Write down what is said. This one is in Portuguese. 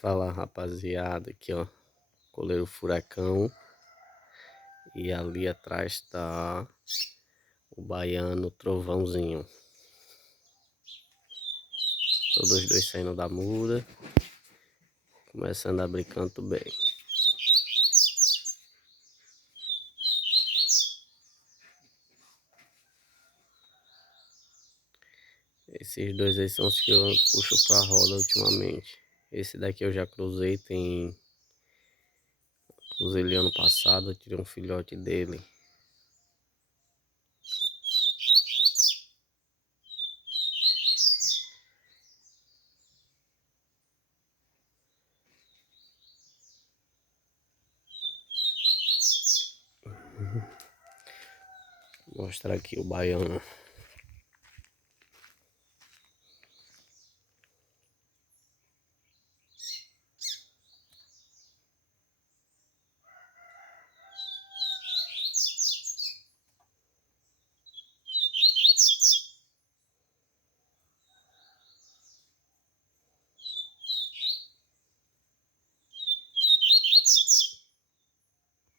Fala rapaziada, aqui ó, coleiro furacão e ali atrás tá o baiano trovãozinho. Todos os dois saindo da muda, começando a abrir canto bem. Esses dois aí são os que eu puxo pra roda ultimamente. Esse daqui eu já cruzei, cruzei ele ano passado, eu tirei um filhote dele. Vou mostrar aqui o baiano.